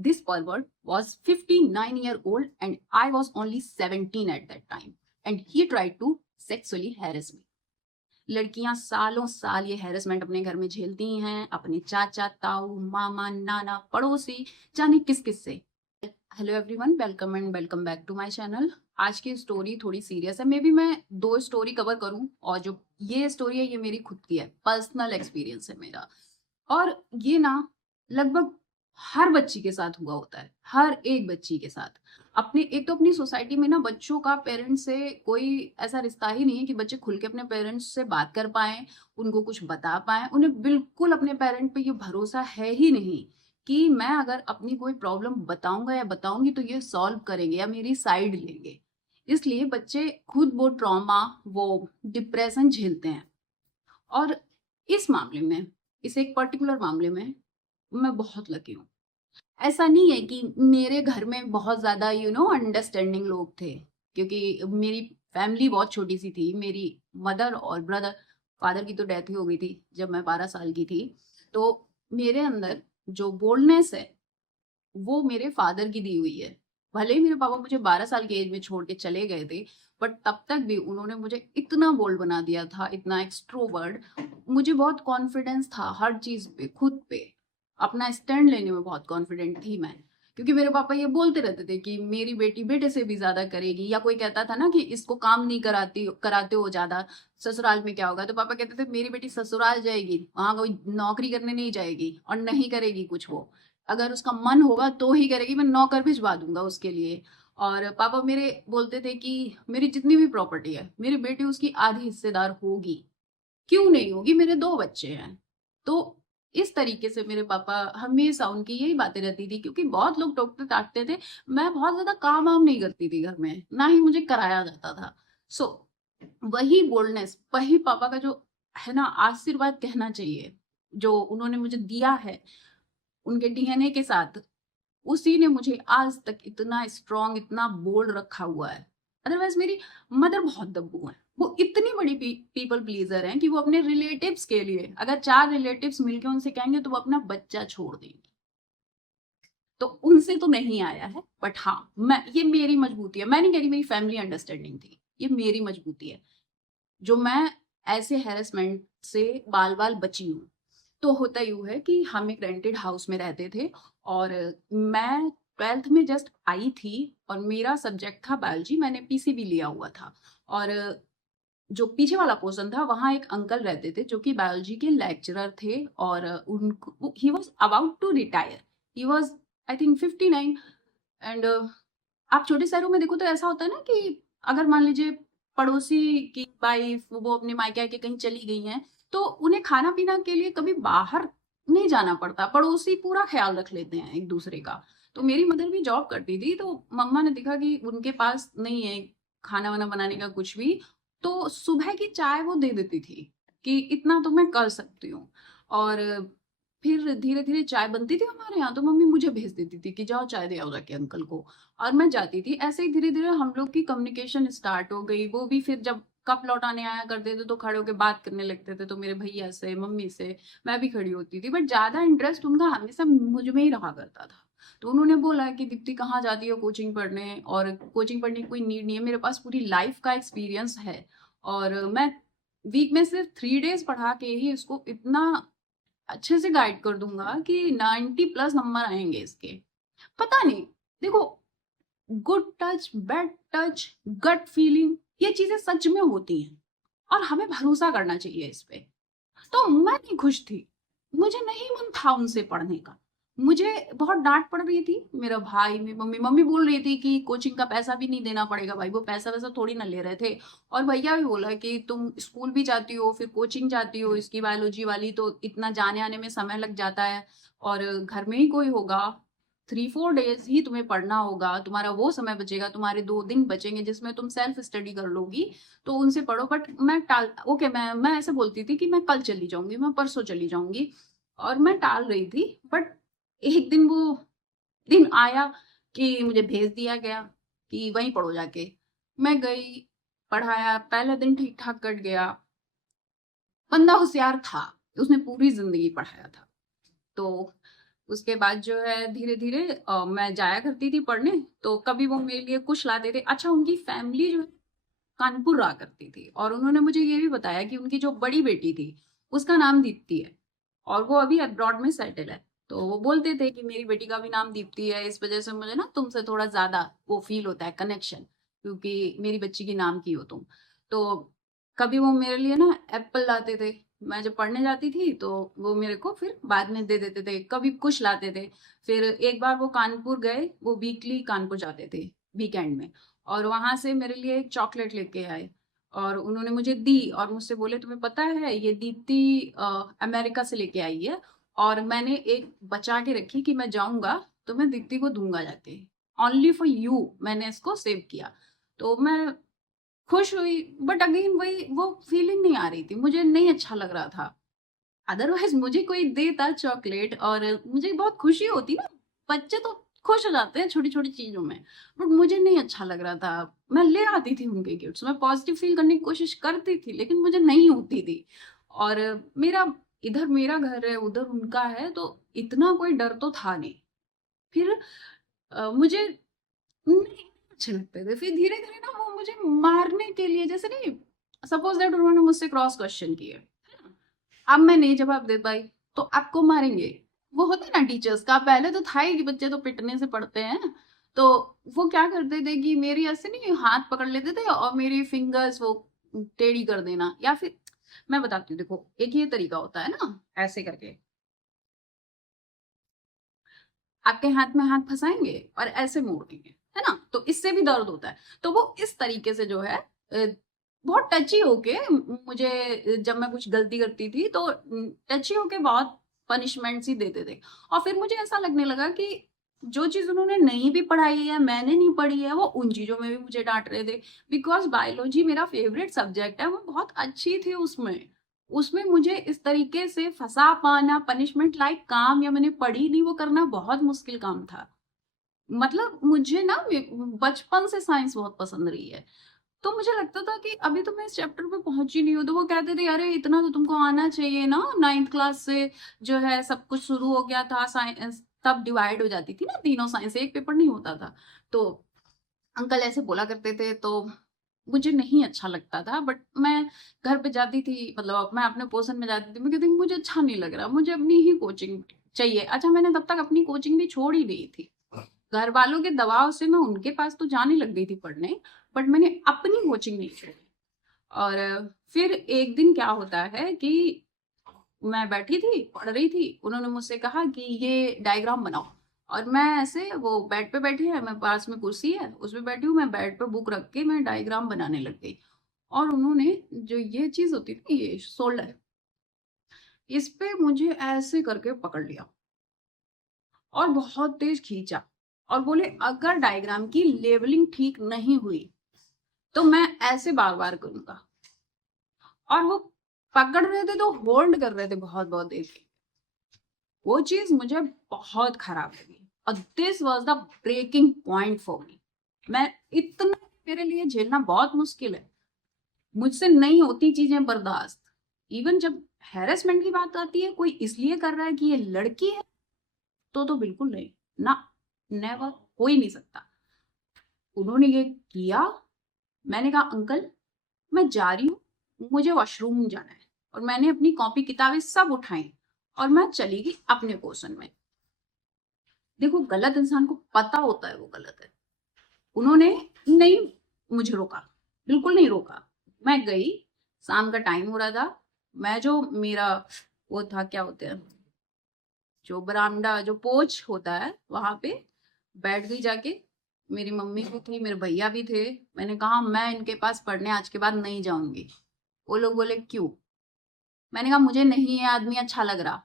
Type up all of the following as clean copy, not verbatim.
This pervert was 59-year-old and I was only 17 at that time. And he tried to sexually harass me. लड़कियां सालों साल ये harassment अपने घर में झेलती हैं, अपने चाचा, ताऊ, मामा, नाना, पड़ोसी, जाने किस किस से। Hello everyone, welcome and welcome back to my channel. आज की स्टोरी थोड़ी सीरियस है, मे बी मैं 2 स्टोरी कवर करूं, और जो ये स्टोरी है ये मेरी खुद की है, पर्सनल एक्सपीरियंस है मेरा। और ये ना लगभग हर बच्ची के साथ हुआ होता है, हर एक बच्ची के साथ। अपनी सोसाइटी में ना बच्चों का पेरेंट्स से कोई ऐसा रिश्ता ही नहीं है कि बच्चे खुल के अपने पेरेंट्स से बात कर पाए, उनको कुछ बता पाए। उन्हें बिल्कुल अपने पेरेंट पे ये भरोसा है ही नहीं कि मैं अगर अपनी कोई प्रॉब्लम बताऊंगा या बताऊंगी तो ये सॉल्व करेंगे या मेरी साइड लेंगे। इसलिए बच्चे खुद वो ट्रॉमा, वो डिप्रेशन झेलते हैं। और इस मामले में, इस एक पर्टिकुलर मामले में मैं बहुत लकी हूँ। ऐसा नहीं है कि मेरे घर में बहुत ज्यादा अंडरस्टैंडिंग लोग थे, क्योंकि मेरी फैमिली बहुत छोटी सी थी। मेरी मदर और ब्रदर, फादर की तो डेथ ही हो गई थी जब मैं 12 साल की थी। तो मेरे अंदर जो बोल्डनेस है वो मेरे फादर की दी हुई है। भले ही मेरे पापा मुझे 12 साल की एज में छोड़ के चले गए थे, बट तब तक भी उन्होंने मुझे इतना बोल्ड बना दिया था, इतना एक्सट्रोवर्ट। मुझे बहुत कॉन्फिडेंस था हर चीज पे, खुद पे अपना स्टैंड लेने में बहुत कॉन्फिडेंट थी मैं। क्योंकि मेरे पापा ये बोलते रहते थे कि मेरी बेटी बेटे से भी ज्यादा करेगी, या कोई कहता था ना कि इसको काम नहीं कराते हो ज्यादा, ससुराल में क्या होगा। तो पापा कहते थे मेरी बेटी ससुराल जाएगी, वहां कोई नौकरी करने नहीं जाएगी और नहीं करेगी कुछ। वो अगर उसका मन होगा तो ही करेगी, मैं नौकर भिजवा दूंगा उसके लिए। और पापा मेरे बोलते थे कि मेरी जितनी भी प्रॉपर्टी है मेरी बेटी उसकी आधी हिस्सेदार होगी। क्यों नहीं होगी, मेरे 2 बच्चे हैं। तो इस तरीके से मेरे पापा, हमेशा उनकी यही बातें रहती थी। क्योंकि बहुत लोग टोकते टाटते थे, मैं बहुत ज्यादा काम वाम नहीं करती थी घर में, ना ही मुझे कराया जाता था। सो वही बोल्डनेस, वही पापा का जो है ना आशीर्वाद कहना चाहिए, जो उन्होंने मुझे दिया है उनके डीएनए के साथ, उसी ने मुझे आज तक इतना स्ट्रांग, इतना बोल्ड रखा हुआ है। अदरवाइज मेरी मदर बहुत दब्बू है। वो इतनी बड़ी पीपल प्लीजर हैं कि वो अपने रिलेटिव्स के लिए अगर 4 रिलेटिव्स मिलके उनसे कहेंगे तो वो अपना बच्चा छोड़ देंगे। तो उनसे तो नहीं आया है, बट हाँ, ये मेरी मजबूती है। मैं नहीं कह रही मेरी फैमिली अंडरस्टैंडिंग थी, ये मेरी मजबूती है जो मैं ऐसे हैरेसमेंट से बाल बाल बची हूँ। तो होता यूँ है कि हम एक रेंटेड हाउस में रहते थे, और मैं 12th में जस्ट आई थी, और मेरा सब्जेक्ट था बायोलॉजी। मैंने पीसीबी लिया हुआ था, और जो पीछे वाला पोर्शन था वहाँ एक अंकल रहते थे जो कि बायोलॉजी के लेक्चरर थे, और उनको he was about to retire. He was I think 59। And आप छोटे शहरों में देखो तो ऐसा होता है ना कि अगर मान लीजिए पड़ोसी की वाइफ वो अपने मायके आके कहीं चली गई हैं, तो उन्हें खाना पीना के लिए कभी बाहर नहीं जाना पड़ता, पड़ोसी पूरा ख्याल रख लेते हैं एक दूसरे का। तो मेरी मदर भी जॉब करती थी, तो मम्मा ने देखा कि उनके पास नहीं है खाना वाना बनाने का कुछ भी, तो सुबह की चाय वो दे देती थी कि इतना तो मैं कर सकती हूँ। और फिर धीरे धीरे चाय बनती थी हमारे यहाँ, तो मम्मी मुझे भेज देती थी कि जाओ चाय दे आओ जाके अंकल को। और मैं जाती थी। ऐसे ही धीरे धीरे हम लोग की कम्युनिकेशन स्टार्ट हो गई। वो भी फिर जब कप लौटाने आया करते थे तो खड़े होके बात करने लगते थे, तो मेरे भैया से, मम्मी से मैं भी खड़ी होती थी। बट ज्यादा इंटरेस्ट उनका हमेशा मुझ में ही रहा करता था। तो उन्होंने बोला कि दीप्ति कहाँ जाती हो कोचिंग पढ़ने, और कोचिंग पढ़ने की कोई नीड नहीं है, मेरे पास पूरी लाइफ का एक्सपीरियंस है, और मैं वीक में सिर्फ 3 डेज पढ़ा के ही इसको इतना अच्छे से गाइड कर दूंगा कि 90+ नंबर आएंगे इसके। पता नहीं, देखो, good touch, bad touch, gut feeling, ये चीजें सच में होती हैं, और हमें भरोसा करना चाहिए इस पे। तो मैं नहीं खुश थी, मुझे नहीं मन था उनसे पढ़ने का। मुझे बहुत डांट पड़ रही थी, मेरा भाई, मेरी मम्मी मम्मी बोल रही थी कि कोचिंग का पैसा भी नहीं देना पड़ेगा। भाई वो पैसा वैसा थोड़ी ना ले रहे थे। और भैया भी बोला कि तुम स्कूल भी जाती हो फिर कोचिंग जाती हो इसकी बायोलॉजी वाली, तो इतना जाने आने में समय लग जाता है, और घर में ही कोई होगा, 3-4 डेज ही तुम्हें पढ़ना होगा, तुम्हारा वो समय बचेगा, तुम्हारे 2 दिन बचेंगे जिसमें तुम सेल्फ स्टडी कर लोगी, तो उनसे पढ़ो। बट मैं टाल ओके, मैं ऐसे बोलती थी कि मैं कल चली जाऊंगी, मैं परसों चली जाऊंगी, और मैं टाल रही थी। बट एक दिन वो दिन आया कि मुझे भेज दिया गया कि वहीं पढ़ो जाके। मैं गई, पढ़ाया, पहला दिन ठीक ठाक कट गया। बंदा होशियार था, उसने पूरी जिंदगी पढ़ाया था। तो उसके बाद जो है धीरे धीरे मैं जाया करती थी पढ़ने, तो कभी वो मेरे लिए कुछ लाते थे। अच्छा, उनकी फैमिली जो है कानपुर रहा करती थी, और उन्होंने मुझे ये भी बताया कि उनकी जो बड़ी बेटी थी उसका नाम दीप्ति है, और वो अभी अब्रॉड में सेटल है। तो वो बोलते थे कि मेरी बेटी का भी नाम दीप्ति है, इस वजह से मुझे ना तुमसे थोड़ा ज्यादा वो फील होता है कनेक्शन, क्योंकि मेरी बच्ची की नाम की हो तुम। तो कभी वो मेरे लिए ना एप्पल लाते थे, मैं जब पढ़ने जाती थी तो वो मेरे को फिर बाद में दे देते थे, कभी कुछ लाते थे। फिर एक बार वो कानपुर गए, वो वीकली कानपुर जाते थे वीकेंड में, और वहां से मेरे लिए एक चॉकलेट लेके आए और उन्होंने मुझे दी, और मुझसे बोले तुम्हें पता है ये दीप्ति अमेरिका से लेके आई है, और मैंने एक बचा के रखी कि मैं जाऊंगा तो मैं दीप्ति को दूंगा जाके, ओनली फॉर यू मैंने इसको सेव किया। तो मैं खुश हुई, बट अगेन वही वो फीलिंग नहीं आ रही थी, मुझे नहीं अच्छा लग रहा था। अदरवाइज मुझे कोई देता चॉकलेट और मुझे बहुत खुशी होती ना, बच्चे तो खुश हो जाते हैं छोटी छोटी चीजों में, बट मुझे नहीं अच्छा लग रहा था। मैं ले आती थी उनके गिफ्ट्स, मैं पॉजिटिव फील करने की कोशिश करती थी, लेकिन मुझे नहीं होती थी। और मेरा इधर मेरा घर है, उधर उनका है, तो इतना कोई डर तो था नहीं। फिर मुझे नहीं अच्छे लगते थे, फिर धीरे धीरे ना वो मुझे मारने के लिए, जैसे नहीं, सपोज दैट उन्होंने मुझसे क्रॉस क्वेश्चन किए, अब मैं नहीं जवाब दे पाई तो आपको मारेंगे। वो होता है ना टीचर्स का, पहले तो था ही कि बच्चे तो पिटने से पढ़ते हैं, तो वो क्या करते थे कि मेरी ऐसे नहीं हाथ पकड़ लेते थे और मेरी फिंगर्स वो टेढ़ी कर देना, या फिर मैं बताती हूँ, देखो एक ये तरीका होता है ना, ऐसे करके आपके हाथ में हाथ फंसाएंगे और ऐसे मोड़ देंगे, है ना, तो इससे भी दर्द होता है। तो वो इस तरीके से जो है बहुत टची होके मुझे, जब मैं कुछ गलती करती थी तो टची होके बहुत पनिशमेंट्स ही देते थे। और फिर मुझे ऐसा लगने लगा कि जो चीज उन्होंने नहीं भी पढ़ाई है, मैंने नहीं पढ़ी है, वो उन चीजों में भी मुझे डांट रहे थे। बिकॉज बायोलॉजी मेरा फेवरेट सब्जेक्ट है, मैं बहुत अच्छी थी उसमें। उसमें मुझे इस तरीके से फंसा पाना, पनिशमेंट लाइक काम, या मैंने पढ़ी नहीं वो करना बहुत मुश्किल काम था। मतलब मुझे ना बचपन से साइंस बहुत पसंद रही है, तो मुझे लगता था कि अभी तो मैं इस चैप्टर पे पहुंची नहीं हूँ। तो वो कहते थे अरे इतना तो तुमको आना चाहिए ना, 9th क्लास से जो है सब कुछ शुरू हो गया था, साइंस तब डिवाइड हो जाती थी ना, तीनों साइंस एक पेपर नहीं होता था। तो अंकल ऐसे बोला करते थे, तो मुझे नहीं अच्छा लगता था। बट मैं घर पे जाती थी, मतलब मैं अपने पोर्शन में जाती थी, मैं कहती मुझे अच्छा नहीं लग रहा, मुझे अपनी ही कोचिंग चाहिए। अच्छा, मैंने तब तक अपनी कोचिंग भी छोड़ ही दी थी, घर वालों के दबाव से मैं उनके पास तो जाने लग गई थी पढ़ने, बट मैंने अपनी कोचिंग नहीं छोड़ी। और फिर एक दिन क्या होता है कि मैं बैठी थी पढ़ रही थी, उन्होंने मुझसे कहा कि ये डायग्राम बनाओ, और मैं ऐसे, वो बेड पे बैठी है, मैं पास में कुर्सी है उस पे बैठी हूँ, मैं बेड पे बुक रख के मैं डायग्राम बनाने लग गई। और उन्होंने जो ये चीज होती थी, ये शोल्डर, इस पे मुझे ऐसे करके पकड़ लिया और बहुत तेज खींचा, और बोले अगर डायग्राम की लेवलिंग ठीक नहीं हुई तो मैं ऐसे बार बार करूंगा। और वो पकड़ रहे थे तो होल्ड कर रहे थे बहुत बहुत देर के। वो चीज मुझे बहुत खराब लगी, और this was the breaking point for me. मैं इतना, मेरे लिए झेलना बहुत मुश्किल है, मुझसे नहीं होती चीजें बर्दाश्त। इवन जब हैरेसमेंट की बात आती है, कोई इसलिए कर रहा है कि ये लड़की है, तो बिल्कुल नहीं, ना, नेवर, हो ही नहीं सकता। उन्होंने ये किया, मैंने कहा अंकल मैं जा रही हूँ, मुझे वॉशरूम जाना है, और मैंने अपनी कॉपी किताबें सब उठाई और मैं चली गई अपने पोर्शन में। देखो गलत इंसान को पता होता है वो गलत है, उन्होंने नहीं मुझे रोका, बिल्कुल नहीं रोका। मैं गई, शाम का टाइम हो रहा था, मैं जो मेरा वो था, क्या होते हैं, जो बरामदा, जो पोच होता है, वहां पे बैठ गई जाके। मेरी मम्मी भी थी, मेरे भैया भी थे। मैंने कहा मैं इनके पास पढ़ने आज के बाद नहीं जाऊंगी। वो लोग बोले क्यों? मैंने कहा मुझे नहीं ये आदमी अच्छा लग रहा,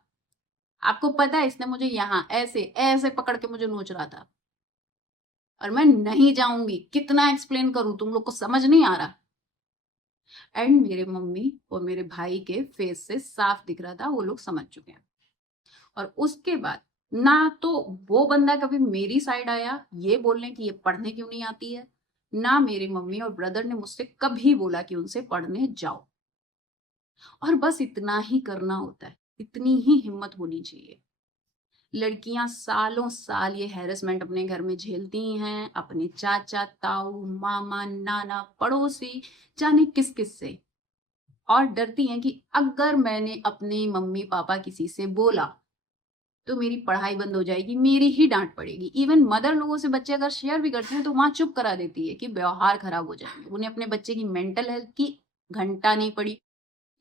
आपको पता है इसने मुझे यहाँ ऐसे ऐसे पकड़ के मुझे नोच रहा था, और मैं नहीं जाऊंगी, कितना एक्सप्लेन करूं, तुम लोग को समझ नहीं आ रहा। एंड मेरे मम्मी और मेरे भाई के फेस से साफ दिख रहा था वो लोग समझ चुके हैं। और उसके बाद ना तो वो बंदा कभी मेरी साइड आया ये बोलने कि ये पढ़ने क्यों नहीं आती है, ना मेरी मम्मी और ब्रदर ने मुझसे कभी बोला कि उनसे पढ़ने जाओ। और बस इतना ही करना होता है, इतनी ही हिम्मत होनी चाहिए। लड़कियां सालों साल ये हैरेसमेंट अपने घर में झेलती हैं, अपने चाचा, ताऊ, मामा, नाना, पड़ोसी, जाने किस किस से, और डरती हैं कि अगर मैंने अपने मम्मी पापा किसी से बोला तो मेरी पढ़ाई बंद हो जाएगी, मेरी ही डांट पड़ेगी। इवन मदर लोगों से बच्चे अगर शेयर भी करते हैं तो वहां चुप करा देती है कि व्यवहार खराब हो जाएंगे। उन्हें अपने बच्चे की मेंटल हेल्थ की घंटा नहीं पड़ी,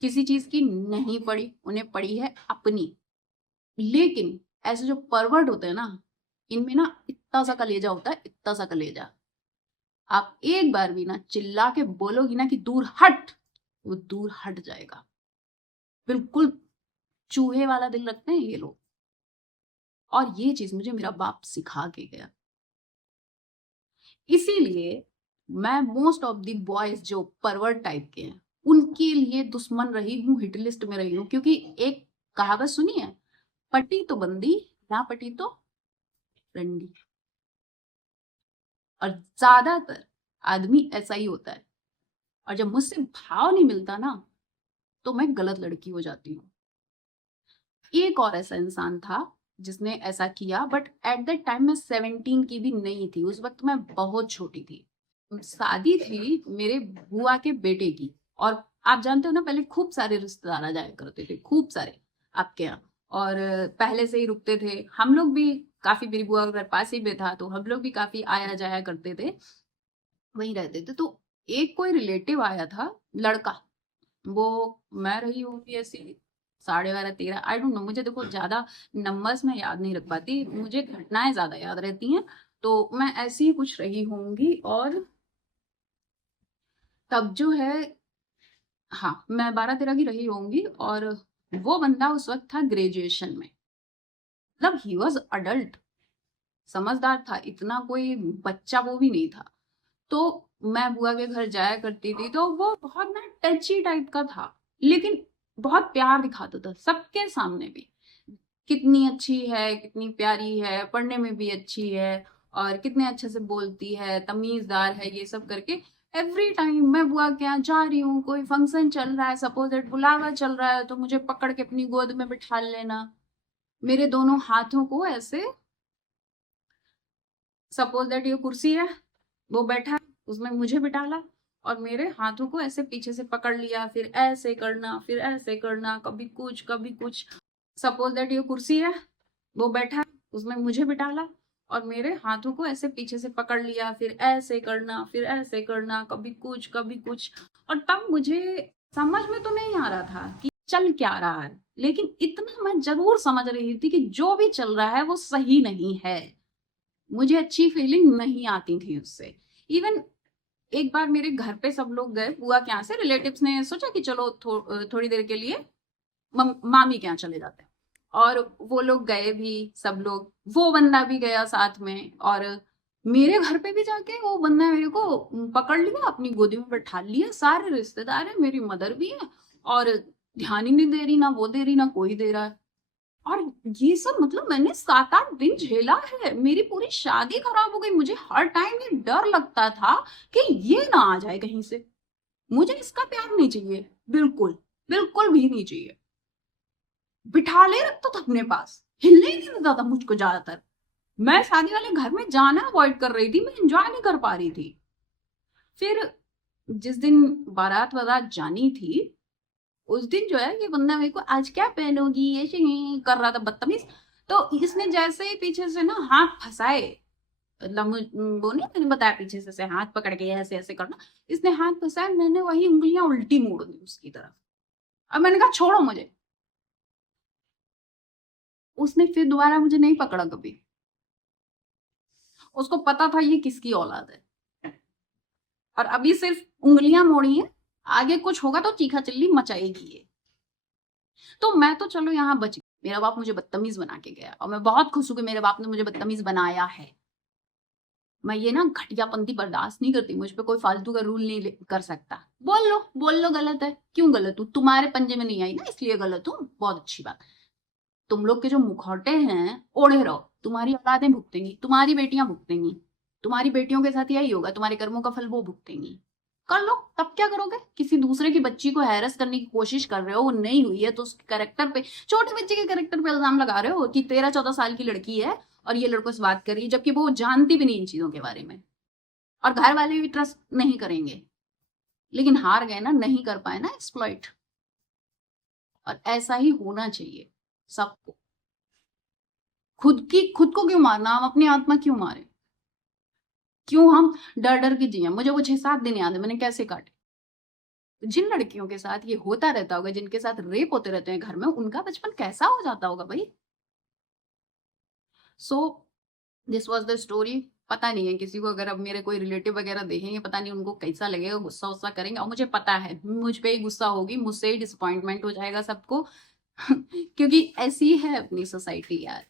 किसी चीज की नहीं पड़ी, उन्हें पड़ी है अपनी। लेकिन ऐसे जो परवर्ट होते हैं ना, इनमें ना इतना सा कलेजा होता है, इतना सा कलेजा। आप एक बार भी ना चिल्ला के बोलोगी ना कि दूर हट, वो दूर हट जाएगा। बिल्कुल चूहे वाला दिल रखते हैं ये लोग। और ये चीज मुझे मेरा बाप सिखा के गया। इसीलिए मैं मोस्ट ऑफ द बॉयज जो परवर्ट टाइप के हैं उनके लिए दुश्मन रही हूँ, हिट लिस्ट में रही हूँ। क्योंकि एक कहावत सुनी है, पटी तो बंदी, ना पटी तो रंडी। और ज्यादातर आदमी ऐसा ही होता है। और जब मुझसे भाव नहीं मिलता ना तो मैं गलत लड़की हो जाती हूँ। एक और ऐसा इंसान था जिसने ऐसा किया, बट एट दैट टाइम मैं 17 की भी नहीं थी, उस वक्त मैं बहुत छोटी थी। शादी थी मेरे बुआ के बेटे की, और आप जानते हो ना पहले खूब सारे रिश्तेदार आ जाया करते थे, खूब सारे आपके यहाँ, और पहले से ही रुकते थे। हम लोग भी काफी, मेरी बुआ का घर पास ही में था तो हम लोग भी काफी आया जाया करते थे, वहीं रहते थे। तो एक कोई रिलेटिव आया था, लड़का, वो मैं रही होंगी ऐसी 12:30 13, आई डोंट नो, मुझे देखो ज्यादा नंबर्स में याद नहीं रख पाती, मुझे घटनाएं ज्यादा याद रहती हैं। तो मैं ऐसी ही कुछ रही होंगी, और तब जो है, हाँ मैं 12-13 की रही होंगी, और वो बंदा उस वक्त था ग्रेजुएशन में। मतलब ही वॉज अडल्ट, समझदार था, इतना कोई बच्चा वो भी नहीं था। तो मैं बुआ के घर जाया करती थी, तो वो बहुत ना टची टाइप का था, लेकिन बहुत प्यार दिखाता था सबके सामने भी। कितनी अच्छी है, कितनी प्यारी है, पढ़ने में भी अच्छी है, और कितने अच्छे से बोलती है, तमीजदार है, ये सब करके एवरी टाइम मैं बुआ के यहाँ जा रही हूँ, कोई फंक्शन चल रहा है, सपोज दैट बुलावा चल रहा है, तो मुझे पकड़ के अपनी गोद में बिठा लेना, मेरे दोनों हाथों को ऐसे, सपोज दैट ये कुर्सी है, वो बैठा है, उसमें मुझे बिठाला, और मेरे हाथों को ऐसे पीछे से पकड़ लिया, फिर ऐसे करना, फिर ऐसे करना, कभी कुछ कभी कुछ। सपोज दैट ये कुर्सी है, वो बैठा है, उसमें मुझे बिठाला, और मेरे हाथों को ऐसे पीछे से पकड़ लिया, फिर ऐसे करना, फिर ऐसे करना, कभी कुछ कभी कुछ। और तब मुझे समझ में तो नहीं आ रहा था कि चल क्या रहा है, लेकिन इतना मैं जरूर समझ रही थी कि जो भी चल रहा है वो सही नहीं है। मुझे अच्छी फीलिंग नहीं आती थी उससे। इवन एक बार मेरे घर पे सब लोग गए बुआ के यहाँ से, रिलेटिव्स ने सोचा कि चलो थोड़ी देर के लिए मामी के यहाँ चले जाते हैं, और वो लोग गए भी, सब लोग, वो बंदा भी गया साथ में, और मेरे घर पे भी जाके वो बंदा मेरे को पकड़ लिया, अपनी गोदी में बैठा लिया, सारे रिश्तेदार है, मेरी मदर भी है, और ध्यान ही नहीं दे रही, ना वो दे रही, ना कोई दे रहा है। और ये सब मतलब मैंने 7-8 दिन झेला है, मेरी पूरी शादी खराब हो गई। मुझे हर टाइम ये डर लगता था कि ये ना आ जाए कहीं से, मुझे इसका प्यार नहीं चाहिए, बिल्कुल बिल्कुल भी नहीं चाहिए। बिठा ले रखता था अपने पास, हिलने ही नहीं देता था मुझको ज्यादातर। मैं शादी वाले घर में जाना अवॉइड कर रही थी, मैं एंजॉय नहीं कर पा रही थी। फिर जिस दिन बारात वारात जानी थी, उस दिन जो है ये बंदा मेरे को आज क्या पहनोगी ये कर रहा था, बदतमीज। तो इसने जैसे ही पीछे से ना हाथ फंसाए, मतलब वो नहीं, मैंने बताया पीछे से हाथ पकड़ के ऐसे ऐसे करना, इसने हाथ फंसाया, मैंने वही उंगलियां उल्टी मोड़ दी उसकी तरफ। अब मैंने कहा छोड़ो मुझे, उसने फिर दोबारा मुझे नहीं पकड़ा कभी। उसको पता था ये किसकी औलाद है, और अभी सिर्फ उंगलियां मोड़ी हैं, आगे कुछ होगा तो चीखा चिल्ली मचाएगी ये। तो मैं तो चलो यहाँ बच गई, मेरा बाप मुझे बदतमीज बना के गया, और मैं बहुत खुश हूं कि मेरे बाप ने मुझे बदतमीज बनाया है। मैं ये ना घटियापंती बर्दाश्त नहीं करती, मुझ पे कोई फालतू का रूल नहीं कर सकता। बोल लो गलत है, क्यों गलत हूँ, तुम्हारे पंजे में नहीं आई ना इसलिए गलत हूँ, बहुत अच्छी बात। तुम लोग के जो मुखौटे हैं ओढ़े रहो, तुम्हारी औलादें भुगतेंगी, तुम्हारी बेटियां भुगतेंगी, तुम्हारी बेटियों के साथ यही होगा, तुम्हारे कर्मों का फल वो भुगतेंगी। कर लो, तब क्या करोगे? किसी दूसरे की बच्ची को हैरेस करने की कोशिश कर रहे हो, वो नहीं हुई है तो उसके कैरेक्टर पे, छोटे बच्चे के कैरेक्टर पे इल्जाम लगा रहे हो कि 13-14 साल की लड़की है और ये लड़कों से बात कर रही है, जबकि वो जानती भी नहीं इन चीजों के बारे में, और घर वाले भी ट्रस्ट नहीं करेंगे। लेकिन हार गए ना, नहीं कर पाए ना एक्सप्लॉइट। और ऐसा ही होना चाहिए सबको। खुद को क्यों मारना? हम अपनी आत्मा क्यों मारे? क्यों हम डर डर के जिए? मुझे वो 6-7 दिन याद है मैंने कैसे काटे। जिन लड़कियों के साथ ये होता रहता होगा, जिनके साथ रेप होते रहते हैं घर में, उनका बचपन कैसा हो जाता होगा भाई। So this was the story. पता नहीं है किसी को, अगर अब मेरे कोई रिलेटिव वगैरह देखेंगे, पता नहीं उनको कैसा लगेगा, गुस्सा उस्सा करेंगे, और मुझे पता है मुझ पे ही गुस्सा होगी, मुझसे ही डिसअपॉइंटमेंट हो जाएगा सबको क्योंकि ऐसी है अपनी सोसाइटी यार।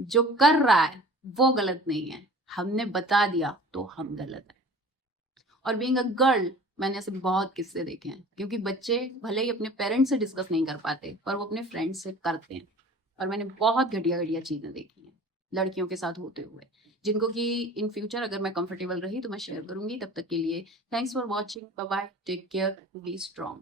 जो कर रहा है वो गलत नहीं है, हमने बता दिया तो हम गलत है। और बीइंग अ गर्ल, मैंने ऐसे बहुत किस्से देखे हैं, क्योंकि बच्चे भले ही अपने पेरेंट्स से डिस्कस नहीं कर पाते, पर वो अपने फ्रेंड्स से करते हैं। और मैंने बहुत घटिया घटिया चीजें देखी हैं लड़कियों के साथ होते हुए, जिनको कि इन फ्यूचर अगर मैं कंफर्टेबल रही तो मैं शेयर करूंगी। तब तक के लिए thanks for watching, bye bye, take care, be strong.